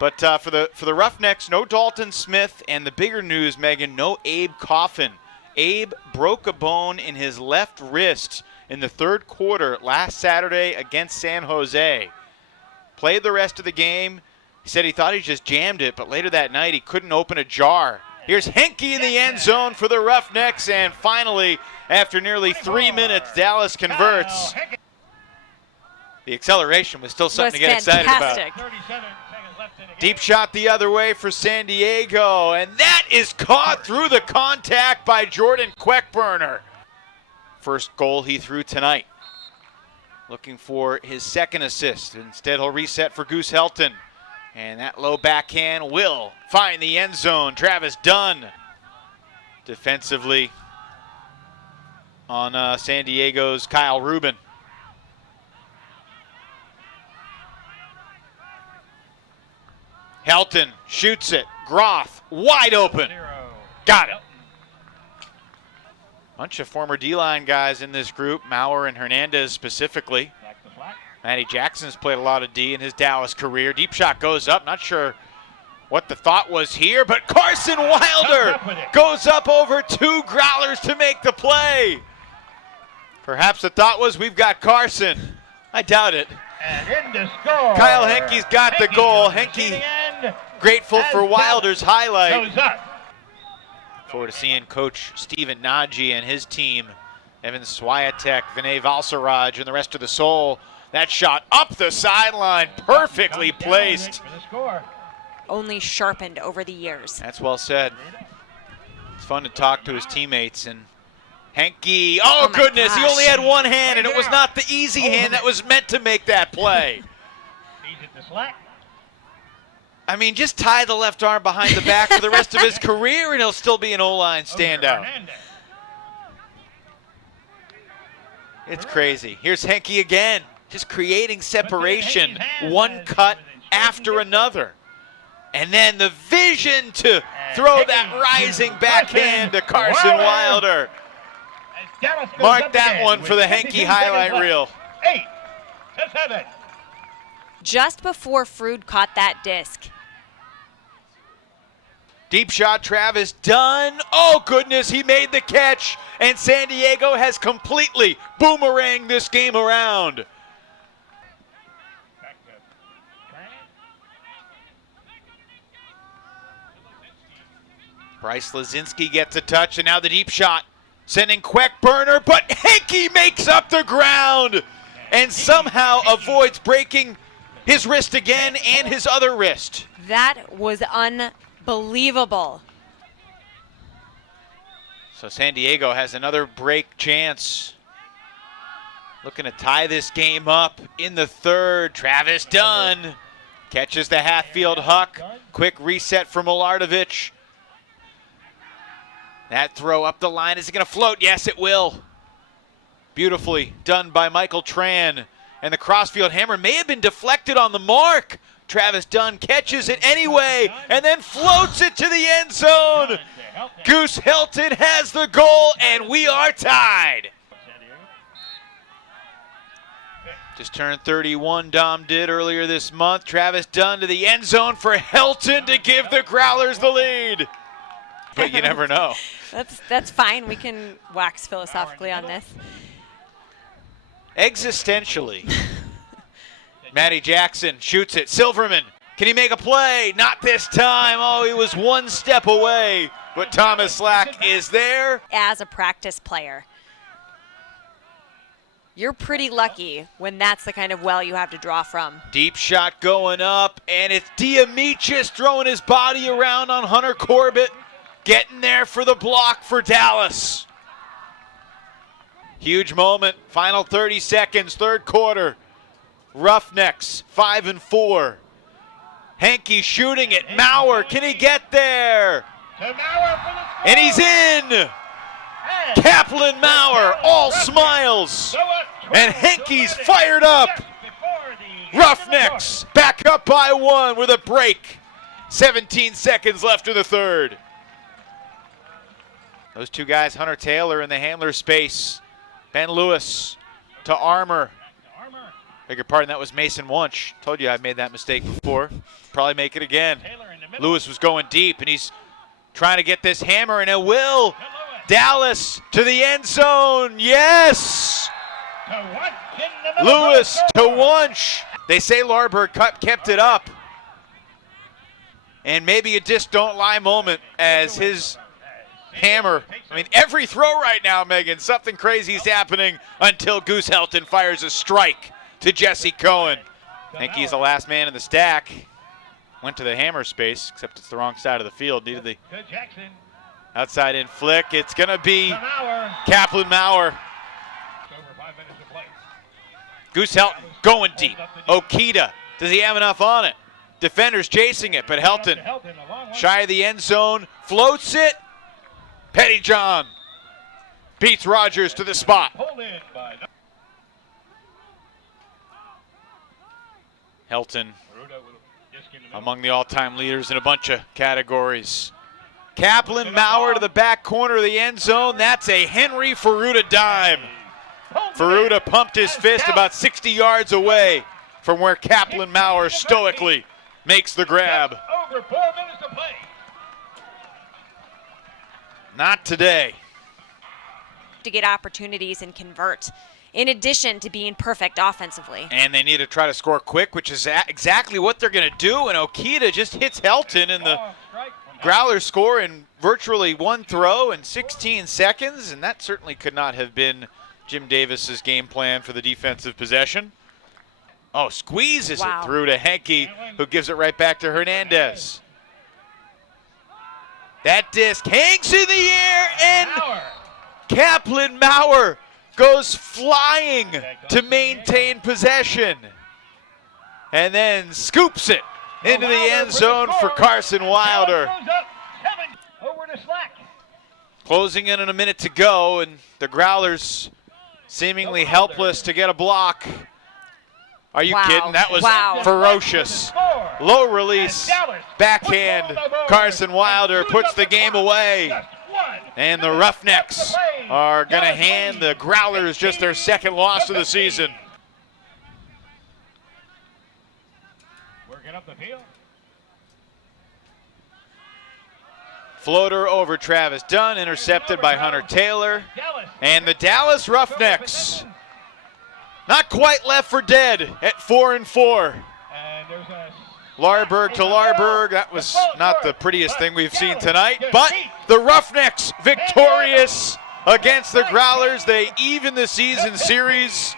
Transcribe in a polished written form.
But for the Roughnecks, no Dalton Smith, and the bigger news, Megan, no Abe Coffin. Abe broke a bone in his left wrist in the third quarter last Saturday against San Jose. Played the rest of the game. He said he thought he just jammed it, but later that night he couldn't open a jar. Here's Henke in the end zone for the Roughnecks, and finally, after nearly 3 minutes, Dallas converts. The acceleration was still something to get excited about. Deep shot the other way for San Diego, and that is caught through the contact by Jordan Queckburner. First goal he threw tonight. Looking for his second assist. Instead, he'll reset for Goose Helton. And that low backhand will find the end zone. Travis Dunn defensively on San Diego's Kyle Rubin. Helton shoots it. Groth wide open. Got it. Bunch of former D-line guys in this group, Maurer and Hernandez specifically. Matty Jackson's played a lot of D in his Dallas career. Deep shot goes up. Not sure what the thought was here, but Carson Wilder goes up over 2 Growlers to make the play. Perhaps the thought was, we've got Carson. I doubt it. And in to score. Kyle Henke's got the goal. Henke grateful for Wilder's highlight. Forward to seeing Coach Steven Nagy and his team. Evan Swiatek, Vinay Valsaraj, and the rest of the Soul. That shot up the sideline, perfectly placed. Only sharpened over the years. That's well said. It's fun to talk to his teammates. And Henke, oh goodness, gosh. He only had one hand, and it was not the easy hand that was meant to make that play. I mean, just tie the left arm behind the back for the rest of his career, and he'll still be an O-line standout. It's crazy. Here's Henke again, just creating separation, one cut after another. And then the vision to throw that rising backhand to Carson Wilder. Mark that one for the Henke highlight reel. 8-7. Just before Frood caught that disc. Deep shot, Travis Dunn. Oh goodness, he made the catch, and San Diego has completely boomeranged this game around. Bryce Lazinski gets a touch, and now the deep shot, sending Queckburner, but Henke makes up the ground and somehow avoids breaking his wrist again and his other wrist. That was unbelievable. So San Diego has another break chance. Looking to tie this game up in the third. Travis Dunn catches the half-field huck. Quick reset for Milardovich. That throw up the line, is it going to float? Yes, it will. Beautifully done by Michael Tran. And the crossfield hammer may have been deflected on the mark. Travis Dunn catches it anyway and then floats it to the end zone. Goose Helton has the goal, and we are tied. Just turned 31, Dom did earlier this month. Travis Dunn to the end zone for Helton to give the Growlers the lead. But you never know. That's fine. We can wax philosophically on this. Existentially. Matty Jackson shoots it. Silverman, can he make a play? Not this time. Oh, he was one step away. But Thomas Slack is there. As a practice player, you're pretty lucky when that's the kind of well you have to draw from. Deep shot going up, and it's Diamichis throwing his body around on Hunter Corbett. Getting there for the block for Dallas. Huge moment, final 30 seconds, third quarter. Roughnecks 5-4. Henke shooting it. Maurer, can he get there? And he's in. Kaplan Maurer, all smiles. And Henke's fired up. Roughnecks back up by 1 with a break. 17 seconds left in the third. Those two guys, Hunter Taylor in the handler space. Ben Lewis to Armour. Beg your pardon, that was Mason Wunsch. Told you I made that mistake before. Probably make it again. Lewis was going deep, and he's trying to get this hammer, and it will. Dallas to the end zone. Yes! Lewis to Wunsch. They say Larberg kept it up. And maybe a just don't lie moment as his hammer. I mean, every throw right now, Megan, something crazy is happening until Goose Helton fires a strike to Jesse Cohen. I think he's the last man in the stack. Went to the hammer space, except it's the wrong side of the field. Needed the outside in flick. It's going to be Kaplan Maurer. Goose Helton going deep. Okita, does he have enough on it? Defenders chasing it, but Helton shy of the end zone, floats it. Pettyjohn beats Rogers to the spot. Helton among the all-time leaders in a bunch of categories. Kaplan Maurer to the back corner of the end zone. That's a Henry Ferruta dime. Ferruta pumped his fist about 60 yards away from where Kaplan Maurer stoically makes the grab. Over 4 minutes to play. Not today. To get opportunities and convert, in addition to being perfect offensively. And they need to try to score quick, which is exactly what they're going to do. And Okita just hits Helton, and the Growlers score in virtually one throw in 16 seconds. And that certainly could not have been Jim Davis's game plan for the defensive possession. Oh, squeezes it through to Henke, who gives it right back to Hernandez. That disc hangs in the air, and Kaplan Maurer goes flying to maintain possession. And then scoops it into the end zone for Carson Wilder. Closing in a minute to go, and the Growlers seemingly helpless to get a block. Are you kidding? That was ferocious. Low release, backhand. Carson Wilder puts the game away. And the Roughnecks are going to hand the Growlers just their second loss of the season. Working up the field. Floater over Travis Dunn, intercepted by Hunter Taylor. And the Dallas Roughnecks, not quite left for dead at 4-4. Larberg to Larberg. That was not the prettiest thing we've seen tonight, but the Roughnecks victorious against the Growlers. They even the season series